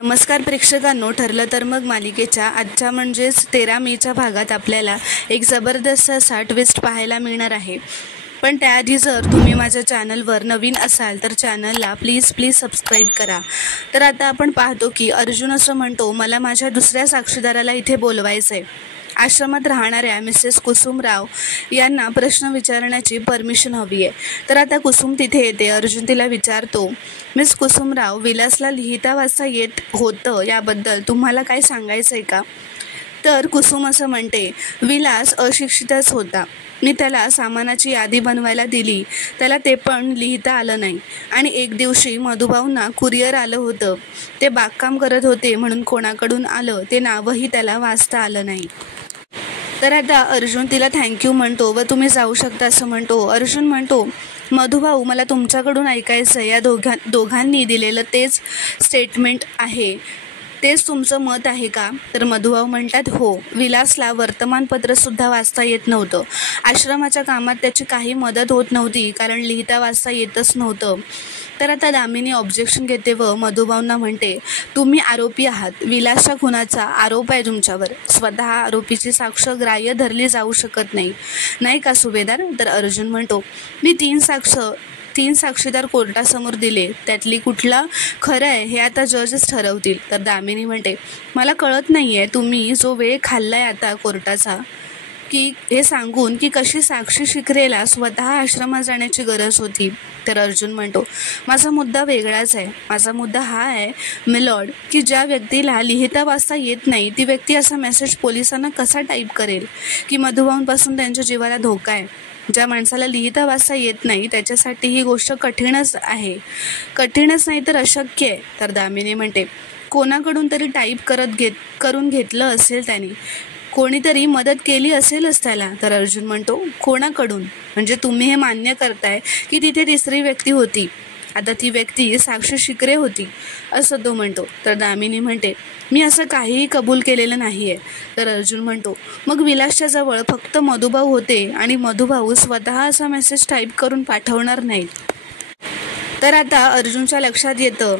नमस्कार प्रेक्षकांनो, ठरलं तर मग मालिकेच्या आजच्या म्हणजेच 13 मेच्या भागात आपल्याला एक जबरदस्त असा ट्विस्ट पाहायला मिळणार आहे. पण त्याआधी जर तुम्ही माझ्या चॅनलवर नवीन असाल तर चॅनलला प्लीज सबस्क्राईब करा. तर आता आपण पाहतो की अर्जुन असं म्हणतो, मला माझ्या दुसऱ्या साक्षीदाराला इथे बोलवायचं आहे. आश्रमात राहणाऱ्या मिसेस कुसुमराव यांना प्रश्न विचारण्याची परमिशन हवी आहे. तर आता कुसुम तिथे येते. अर्जुन तिला विचारतो, मिस कुसुमराव, विलासला लिहिता वाचता येत होतं याबद्दल तुम्हाला काय सांगायचं आहे का? तर कुसुम असं म्हणते, विलास अशिक्षितच होता. मी त्याला सामानाची यादी बनवायला दिली, त्याला ते पण लिहिता आलं नाही. आणि एक दिवशी मधुभाऊंना कुरिअर आलं होतं. ते बागकाम करत होते म्हणून कोणाकडून आलं ते नावही त्याला वाचता आलं नाही. तर आता अर्जुन तिला थँक्यू म्हणतो व तुम्ही जाऊ शकता असं म्हणतो. अर्जुन म्हणतो, मधुभाऊ, मला तुमच्याकडून ऐकायचं आहे, या दोघांनी दिलेलं तेच स्टेटमेंट आहे, तेच तुमचं मत आहे का? तर मधुभाऊ म्हणतात, हो. विलासला वर्तमानपत्रसुद्धा वाचता येत नव्हतं. आश्रमाच्या कामात त्याची काही मदत होत नव्हती कारण लिहिता वाचता येतच नव्हतं. तर आता दामिनी ऑब्जेक्शन घेते व मधुभाऊंना म्हणते, तुम्ही आरोपी आहात. विलासच्या खुनाचा आरोप आहे तुमच्यावर. स्वतः आरोपीची साक्ष ग्राह्य धरली जाऊ शकत नाही का सुभेदार? तर अर्जुन म्हणतो, मी तीन साक्षीदार कोर्टासमोर दिले, त्यातली कुठला खरं आहे हे आता जजच ठरवतील. तर दामिनी म्हणते, मला कळत नाही आहे तुम्ही जो वेळ खाल्लाय आता कोर्टाचा की हे सांगून की कशी साक्षी शिकरेला स्वतः आश्रमात जाण्याची गरज होती. तर अर्जुन म्हणतो, माझा मुद्दा वेगळाच आहे. माझा मुद्दा हा आहे मिलॉर्ड, की ज्या व्यक्तीला लिहिता वाचता येत नाही ती व्यक्ती असा मेसेज पोलिसांना कसा टाईप करेल की मधुभाऊंपासून त्यांच्या जीवाला धोका आहे. ज्या माणसाला लिहिता वाचता येत नाही त्याच्यासाठी ही गोष्ट कठीणच नाही तर अशक्य आहे. तर दामिनी म्हणते, कोणाकडून तरी टाईप करून घेतलं असेल त्याने, कोणीतरी मदत केली असेलच त्याला. तर अर्जुन म्हणतो, कोणाकडून? म्हणजे तुम्ही हे मान्य करताय की तिथे तिसरी व्यक्ती होती, आता ती व्यक्ती साक्षी शिकरे होती असं तो म्हणतो. तर दामिनी म्हणते, मी असं काहीही कबूल केलेलं नाही आहे. तर अर्जुन म्हणतो, मग विलासच्या जवळ फक्त मधुभाऊ होते आणि मधुभाऊ स्वतः असा मेसेज टाईप करून पाठवणार नाहीत. तर आता अर्जुनच्या लक्षात येतं.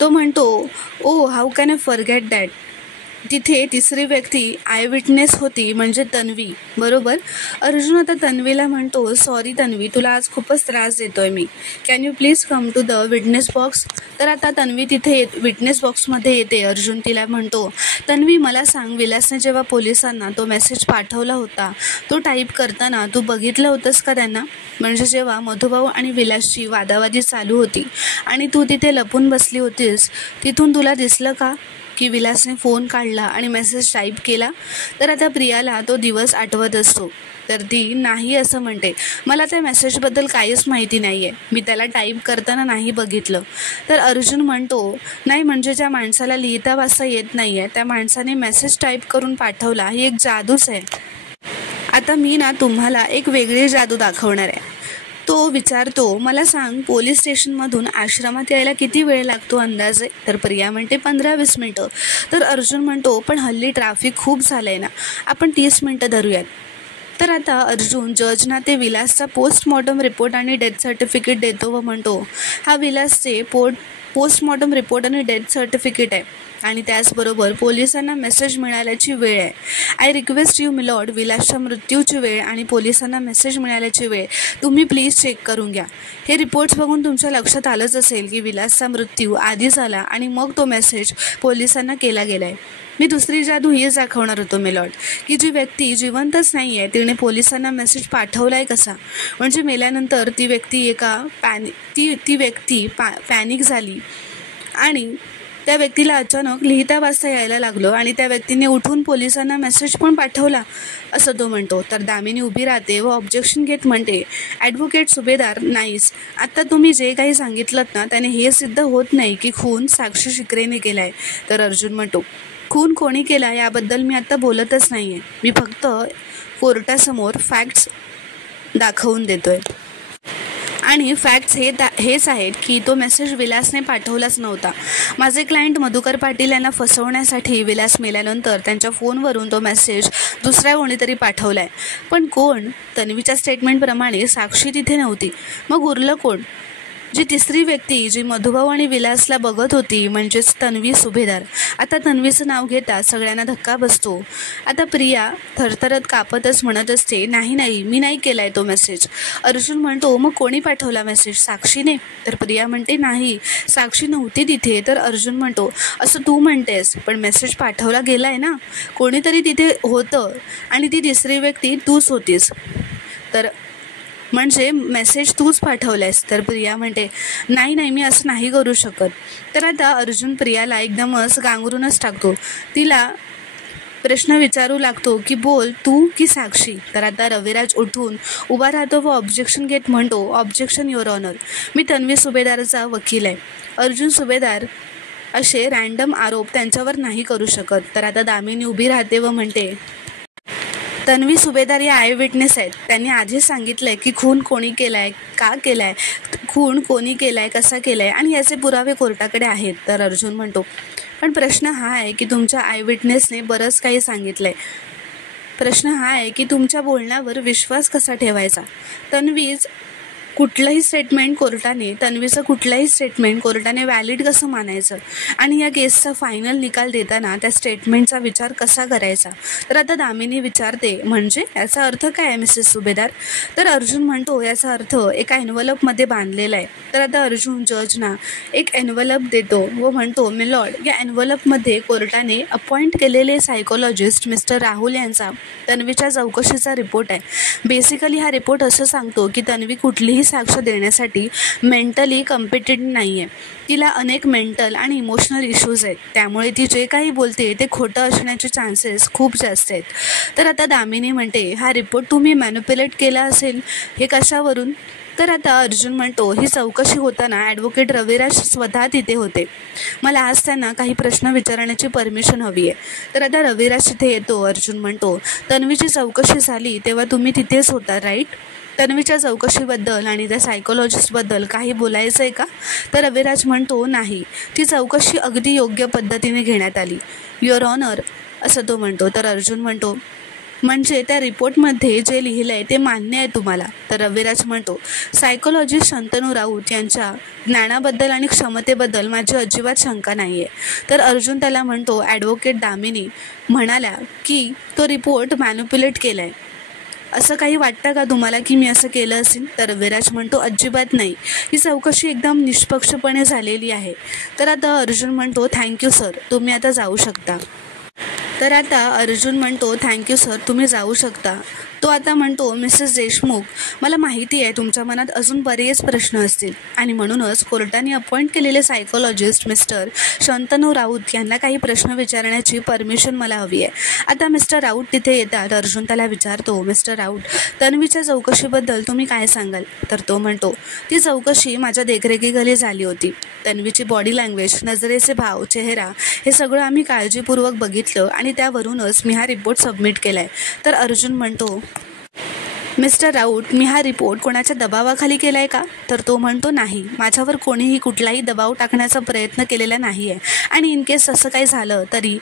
तो म्हणतो, oh how can I forget that. तिथे तिसरी व्यक्ती आय विटनेस होती, म्हणजे तन्वी, बरोबर? अर्जुन आता तन्वीला म्हणतो, सॉरी तन्वी, तुला आज खूपच त्रास देतोय मी. Can you please come to the witness box? तर आता तन्वी तिथे विटनेस बॉक्समध्ये येते. अर्जुन तिला म्हणतो, तन्वी मला सांग, विलासने जेव्हा पोलिसांना तो मेसेज पाठवला होता तो टाईप करताना तू बघितलं होतंस का त्यांना? म्हणजे जेव्हा मधुभाऊ आणि विलासची वादावादी चालू होती आणि तू तिथे लपून बसली होतीस, तिथून तुला दिसलं का की विलासने फोन काढला आणि मेसेज टाईप केला? तर आता प्रियाला तो दिवस आठवत असतो. तर ती नाही असं म्हणते, मला त्या मेसेजबद्दल काहीच माहिती नाही आहे, मी त्याला टाईप करताना नाही बघितलं. तर अर्जुन म्हणतो, नाही म्हणजे ज्या माणसाला लिहिता वाचता येत नाही आहे त्या माणसाने मेसेज टाईप करून पाठवला, ही एक जादूच आहे. आता मी तुम्हाला एक वेगळी जादू दाखवणार आहे. तो विचारतो, मला सांग, पोलीस स्टेशनमधून आश्रमात यायला किती वेळ लागतो अंदाजे? तर प्रिया म्हणते 15-20 मिनटं. तर अर्जुन म्हणतो, पण हल्ली ट्रॅफिक खूप झालं आहे ना, आपण 30 मिनटं धरूयात. तर आता अर्जुन जजना ते विलासचा पोस्टमॉर्टम रिपोर्ट आणि डेथ सर्टिफिकेट देतो व म्हणतो, हा विलासचे पोस्टमॉर्टम रिपोर्ट आणि डेथ सर्टिफिकेट आहे आणि त्याचबरोबर पोलिसांना मेसेज मिळाल्याची वेळ आहे. आय रिक्वेस्ट यू मिलॉर्ड, विलासच्या मृत्यूची वेळ आणि पोलिसांना मेसेज मिळाल्याची वेळ तुम्ही प्लीज चेक करून घ्या. हे रिपोर्ट्स बघून तुमच्या लक्षात आलंच असेल की विलासचा मृत्यू आधी झाला आणि मग तो मेसेज पोलिसांना केला गेला आहे. मी दुसरी जादू हीच दाखवणार होतो मिलॉर्ड, की जी व्यक्ती जिवंतच नाही आहे तिने पोलिसांना मेसेज पाठवला आहे कसा? म्हणजे मेल्यानंतर ती व्यक्ती पॅनिक झाली आणि त्या व्यक्तीला अचानक लिहिता वाचता यायला लागलं आणि त्या व्यक्तीने उठून पोलिसांना मेसेज पण पाठवला असं तो म्हणतो. तर दामिनी उभी राहते व ऑब्जेक्शन घेत म्हणते, ॲडव्होकेट सुभेदार, नाईस. आता तुम्ही जे काही सांगितलं ना त्याने हे सिद्ध होत नाही की खून साक्षी शिकरेने केला आहे. तर अर्जुन म्हणतो, खून कोणी केला याबद्दल मी आता बोलतच नाही आहे, मी फक्त कोर्टासमोर फॅक्ट्स दाखवून देतोय आणि फॅक्ट्स हेच आहेत की तो मेसेज विलासने पाठवलाच नव्हता. माझे क्लायंट मधुकर पाटील यांना फसवण्यासाठी विलास मेल्यानंतर त्यांच्या फोनवरून तो मेसेज दुसऱ्या कोणीतरी पाठवला आहे. पण कोण? तन्वीच्या स्टेटमेंटप्रमाणे साक्षी तिथे नव्हती, मग उरलं कोण? जी तिसरी व्यक्ती जी मधुभाऊ आणि विलासला बघत होती म्हणजेच तन्वी सुभेदार. आता तन्वीचं नाव घेता सगळ्यांना धक्का बसतो. आता प्रिया थरथरत कापतच म्हणत असते, नाही मी नाही केलाय तो मेसेज. अर्जुन म्हणतो, मग कोणी पाठवला मेसेज, साक्षीने? तर प्रिया म्हणते, नाही साक्षी नव्हती तिथे. तर अर्जुन म्हणतो, असं तू म्हणतेस पण मेसेज पाठवला गेलाय ना, कोणीतरी तिथे होतं आणि ती तिसरी व्यक्ती तूच होतीस. तर म्हणजे मेसेज तूच पाठवलायस. तर प्रिया म्हणते, नाही मी असं नाही करू शकत. तर आता अर्जुन प्रियाला एकदमच गांगरूनच टाकतो. तिला प्रश्न विचारू लागतो की बोल तू की साक्षी. तर आता रविराज उठून उभा राहतो व ऑब्जेक्शन घेत म्हणतो, ऑब्जेक्शन युअर ऑनर, मी तन्वी सुभेदारचा वकील आहे. अर्जुन सुभेदार असे रँडम आरोप त्यांच्यावर नाही करू शकत. तर आता दामिनी उभी राहते व म्हणते, तन्वी सुभेदार या आय विटनेस आहेत. त्यांनी आधीच सांगितलंय की खून कोणी केलाय, का केलाय, खून कोणी केलाय, कसा केलाय आणि याचे पुरावे कोर्टाकडे आहेत. तर अर्जुन म्हणतो, पण प्रश्न हा आहे की तुमच्या आय विटनेसने बरंच काही सांगितलंय. प्रश्न हा आहे की तुमच्या बोलण्यावर विश्वास कसा ठेवायचा. तन्वीचं कुठलंही स्टेटमेंट कोर्टाने व्हॅलिड कसं मानायचं आणि या केसचा फायनल निकाल देताना त्या स्टेटमेंटचा विचार कसा करायचा. तर आता दामिनी विचारते, म्हणजे याचा अर्थ काय आहे मिसेस सुभेदार. तर अर्जुन म्हणतो, याचा अर्थ एका एन्व्हलपमध्ये बांधलेला आहे. तर आता अर्जुन जजना एक एन्व्हलप देतो व म्हणतो, मिलॉर्ड, या एन्व्हलपमध्ये कोर्टाने अपॉइंट केलेले सायकोलॉजिस्ट मिस्टर राहुल यांचा तन्वीच्या चौकशीचा रिपोर्ट आहे. बेसिकली हा रिपोर्ट असं सांगतो की तन्वी कुठलीही साक्ष देण्यासाठी मेंटली कॉम्पिटेंट नाही आहे. तिला अनेक मेंटल आणि इमोशनल इश्यूज आहेत, त्यामुळे ती जे काही बोलते ते खोटं असण्याचे चान्सेस खूप जास्त आहेत. तर आता दामिनी म्हणते, हा रिपोर्ट तुम्ही मॅनिप्युलेट केला असेल, हे कशावरून. तर आता अर्जुन म्हणतो, ही चौकशी होताना ॲडव्होकेट रविराज स्वतः तिथे होते. मला आज त्यांना काही प्रश्न विचारण्याची परमिशन हवी आहे. तर आता रविराज तिथे येतो. अर्जुन म्हणतो, तन्वीची चौकशी झाली तेव्हा तुम्ही तिथेच होता राईट. तन्वीच्या चौकशीबद्दल आणि त्या सायकोलॉजिस्टबद्दल काही बोलायचं आहे का. तर रविराज म्हणतो, नाही, ती चौकशी अगदी योग्य पद्धतीने घेण्यात आली युअर ऑनर, असं तो म्हणतो. तर अर्जुन म्हणतो, म्हणजे त्या रिपोर्टमध्ये जे लिहिलं आहे ते मान्य आहे तुम्हाला. तर रविराज म्हणतो, सायकोलॉजिस्ट शंतनू राऊत यांच्या ज्ञानाबद्दल आणि क्षमतेबद्दल माझी अजिबात शंका नाही आहे. तर अर्जुन त्याला म्हणतो, ॲडव्होकेट दामिनी म्हणाल्या की तो रिपोर्ट मॅनिप्युलेट केला आहे, असं काही वाटतं का तुम्हाला की मी असं केलं असेल. तर रविराज म्हणतो, अजिबात नाही, ही चौकशी एकदम निष्पक्षपणे झालेली आहे. तर आता अर्जुन म्हणतो, थँक्यू सर, तुम्ही आता जाऊ शकता. तर आता अर्जुन म्हणतो, थँक्यू सर, तुम्ही जाऊ शकता. तो आता म्हणतो, मिसेस देशमुख, मला माहिती आहे तुमच्या मनात अजून बरेच प्रश्न असतील आणि म्हणूनच कोर्टाने अपॉइंट केलेले सायकोलॉजिस्ट मिस्टर शंतनू राऊत यांना काही प्रश्न विचारण्याची परमिशन मला हवी आहे. आता मिस्टर राऊत तिथे येतात. अर्जुन त्याला विचारतो, मिस्टर राऊत, तन्वीच्या चौकशीबद्दल तुम्ही काय सांगाल. तर तो म्हणतो, ती चौकशी माझ्या देखरेखीखाली झाली होती. तन्वीची बॉडी लँग्वेज, नजरेचे भाव, चेहरा हे सगळं आम्ही काळजीपूर्वक बघितलं आणि त्यावरूनच मी हा रिपोर्ट सबमिट केला आहे. तर अर्जुन म्हणतो, मिस्टर राऊत, मी हा रिपोर्ट कोणाच्या दबावाखाली केला आहे का. तर तो म्हणतो, नाही, माझ्यावर कोणीही कुठलाही दबाव टाकण्याचा प्रयत्न केलेला नाही आहे आणि इन केस असं काही झालं तरी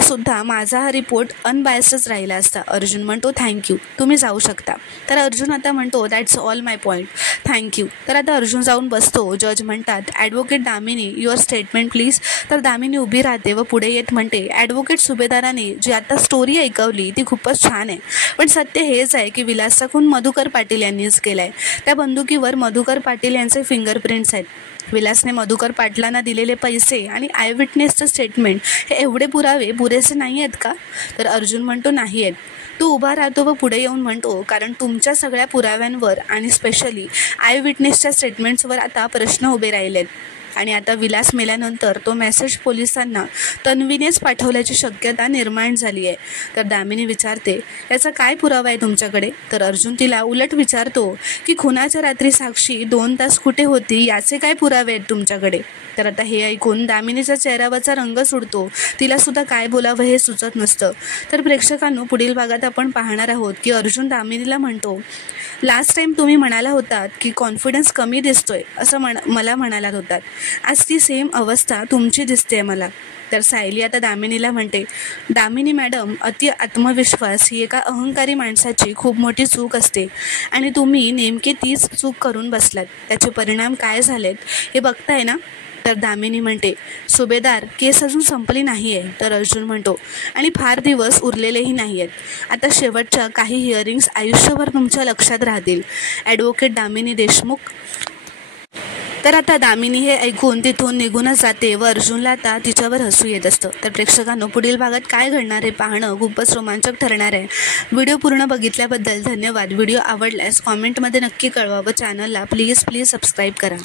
सुद्धा माझा हा रिपोर्ट अनबायस्डच राहिला असता. अर्जुन म्हणतो, थँक्यू, तुम्ही जाऊ शकता. तर अर्जुन आता म्हणतो, that's all my point, thank you. तर आता अर्जुन जाऊन बसतो. जज म्हणतात, advocate Damini, your statement please. तर दामिनी उभी राहते व पुढे येत म्हणते, ॲडव्होकेट सुभेदाराने जी आता स्टोरी ऐकवली ती खूपच छान आहे, पण सत्य हेच आहे की विलासचा खून मधुकर पाटील यांनीच केला आहे. त्या बंदुकीवर मधुकर पाटील यांचे फिंगरप्रिंट्स आहेत. विलासने मधुकर पाटलांना दिलेले पैसे आणि आय विटनेसचं स्टेटमेंट हे एवढे पुरावे पुरेसे नाही आहेत का. तर अर्जुन म्हणतो, नाही आहेत. तो उभा राहतो व पुढे येऊन म्हणतो, कारण तुमच्या सगळ्या पुराव्यांवर आणि स्पेशली आय विटनेसच्या स्टेटमेंट्सवर आता प्रश्न उभे राहिले आहेत आणि आता विलास मेल्यानंतर तो मेसेज पोलिसांना तन्वीनेच पाठवल्याची शक्यता निर्माण झाली आहे. तर दामिनी विचारते, याचा काय पुरावा आहे तुमच्याकडे. तर अर्जुन तिला उलट विचारतो की खुनाच्या रात्री साक्षी 2 तास कुठे होती याचे काय पुरावे आहेत तुमच्याकडे. तर आता हे ऐकून दामिनीच्या चेहऱ्यावरचा रंग सुटतो. तिला सुद्धा काय बोलावं हे सुचत नसतं. तर प्रेक्षकांनो, पुढील भागात आपण पाहणार आहोत की अर्जुन दामिनीला म्हणतो, लास्ट टाईम तुम्ही म्हणाला होतात की कॉन्फिडन्स कमी दिसतोय असं मला म्हणालात होतात. आज ती सेम अवस्था तुमची दिसते मला. तर सायली आता दामिनीला म्हणते, दामिनी मॅडम, अति आत्मविश्वास ही एका अहंकारी माणसाची खूप मोठी चूक असते आणि तुम्ही नेमके तीच चूक करून बसलात. त्याचे परिणाम काय झालेत हे बघताय ना. तर दामिनी म्हणते, सुभेदार, केस अजून संपली नाही आहे. तर अर्जुन म्हणतो, आणि फार दिवस उरलेलेही नाही आहेत. आता शेवटच्या काही हिअरिंग्स आयुष्यभर तुमच्या लक्षात राहतील. ॲडव्होकेट दामिनी देशमुख. तर आता दामिनी हे ऐकून तिथून निघूनच जाते व अर्जुनला आता तिच्यावर हसू येत असतं. तर प्रेक्षकांनो, पुढील भागात काय घडणार हे पाहणं खूपच रोमांचक ठरणार आहे. व्हिडिओ पूर्ण बघितल्याबद्दल धन्यवाद. व्हिडिओ आवडल्यास कॉमेंटमध्ये नक्की कळवा व चॅनलला प्लीज सबस्क्राईब करा.